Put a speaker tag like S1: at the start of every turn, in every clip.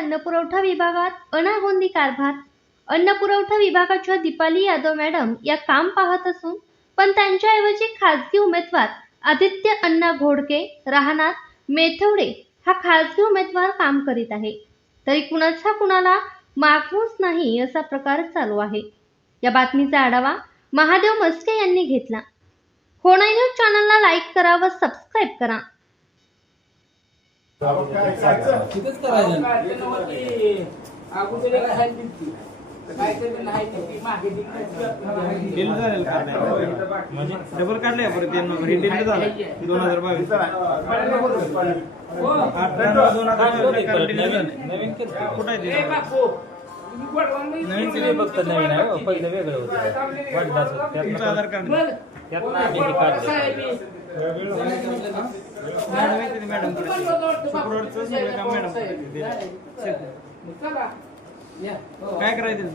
S1: पुरवठा विभागात अनागोंदी कारभार. अन्न पुरवठा विभागाच्या दीपाली यादव मॅडम या काम पाहत असून पण त्यांच्याऐवजी खासगी उमेदवार आदित्य अण्णा घोडके राहणार मेथवडे हा खासगी उमेदवार काम करीत आहे. तरी कुणाचा कुणाला मागूच नाही असा प्रकार चालू आहे. या बातमीचा आढावा महादेव मस्के यांनी घेतला. होणाई न्यूज चॅनलला लाईक करा व सबस्क्राईब करा.
S2: तिथेच करायचं
S3: डिल झालेलं का नाही? म्हणजे डबल काढले परत यांना हे डिल झालं दोन हजार बावीस दोन हजार झालं.
S2: नवीन करतो.
S3: कुठं आहे ते?
S2: नवीन सिटी फक्त नवीन आहे हो. पहिलं वेगळं होतं
S3: तुमचं आधार कार्ड
S2: त्यातनं आम्ही हे काढलं.
S3: मॅडम शुक्रवारचं सगळं काम मॅडम काय करायचं?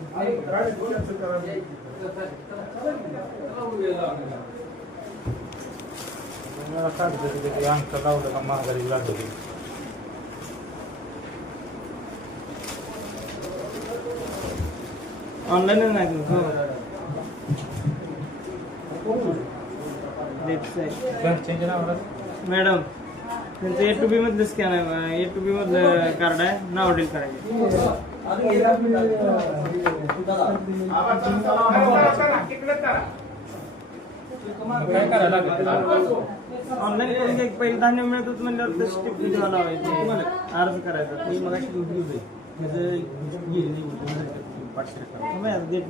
S2: अंक लावलं का? महागारी लागली
S3: ऑनलाईनच नाही मॅडम ए टू बी मधलं स्कॅन ए टू बी. मधलं कार्ड आहे. नाव डील
S2: काय
S3: ऑनलाईन धान्य लावायची अर्ज़ डेट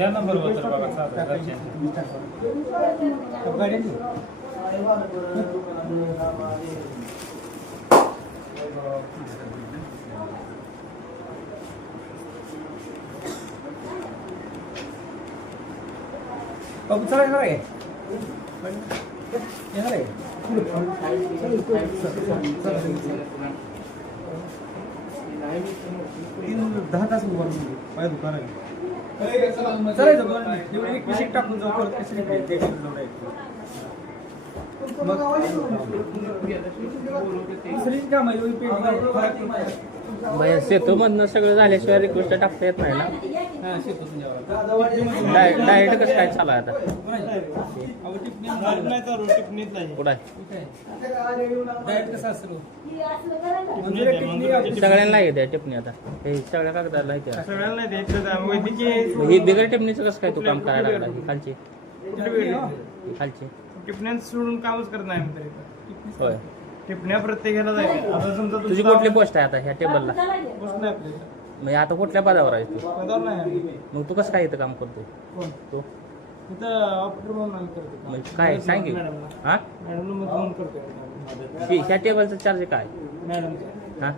S2: त्या नंबरवर तर बघा साधा घरच्यांचा.
S3: दहा तास उभा राहून पाय दुकान आहे एवढी एक टाकून जाऊ परत मग
S2: सेतूमधनं सगळं झाल्याशिवाय रिक्वेस्ट टाकता येत नाही ना. डाय कसं काय चालू आहे आता. कुठं आहे?
S3: टिपणी
S2: सगळ्यांना आता? हे सगळ्या कागदाला येते
S3: वैद्यकीय
S2: ही बिगर टिप्पणीचं कसं काय तू काम करायला लागला? खालची खालची?
S3: टिपण्या सोडून कामच करत नाही.
S2: होय
S3: टिपण्या प्रत्येकाला जायचं
S2: तुझी कुठली पोस्ट आहे आता ह्या टेबलला
S3: पोस्ट नाही आपली.
S2: म्हणजे आता कुठल्या पदावर आहे तू?
S3: पदावर नाही आम्ही.
S2: मग तू कसं काय इथं काम करतो
S3: कोण?
S2: तू?
S3: इथं ऑपरेटर म्हणून आम्ही करतो काम.
S2: म्हणजे काय? सांग की.
S3: मॅडमला.
S2: हा?
S3: मॅडमला मग फोन.
S2: हे- ह्या टेबलचा चार्ज काय?
S3: मॅडमचा.
S2: हा?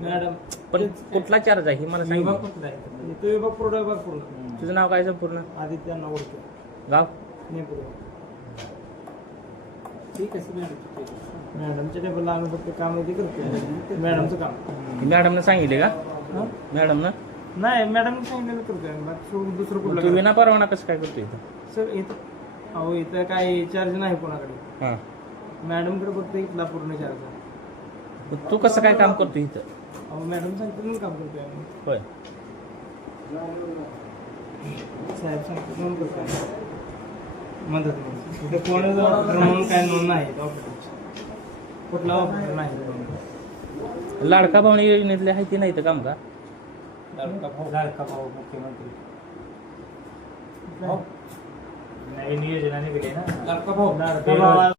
S3: मॅडम.
S2: पण कुठला चार्ज आहे हे मला सांग
S3: विभाग
S2: की.
S3: कुठला आहे? तो विभाग पूर्ण विभाग पूर्ण.
S2: तुझं नाव काय संपूर्ण
S3: आदित्यांना ओळखतो
S2: गाव?
S3: ठीक आहे मॅडम. मॅडमच्या टेबलला आम्ही फक्त काम ते करतोय. मॅडमचं काम.
S2: मॅडमनं सांगितले का?
S3: हा?
S2: मॅडमनं
S3: नाही मॅडम सांगितलेलं करतोय. आम्ही. बाकी सोडून दुसरं
S2: मग
S3: कुठलं
S2: तू विना परवाना कसं काय करतो इथं?
S3: सर इथं अहो इथं काय चार्ज नाही कोणाकडे.
S2: हा.
S3: मॅडमकडे फक्त इथला पूर्ण चार्ज आहे.
S2: मग तू कसं काय काम करतो इथं?
S3: अहो मॅडम सांगतो म्हणून काम करतोय आम्ही.
S2: होय.
S3: साहेब सांगतो म्हणून करतोय आम्ही. मदत म्हणून. इथं कोण ऑपरेटर म्हणून काय नोंद नाही कुठला ऑपरेटर नाही.
S2: लाडका भावनी योजनेतले आहे ती नाही इथं काम का?
S3: लाडका भाऊ. लाडका भाऊ मुख्यमंत्री. नवीन योजना निघाली ना. लाडका भाऊ. लाडका भाऊ.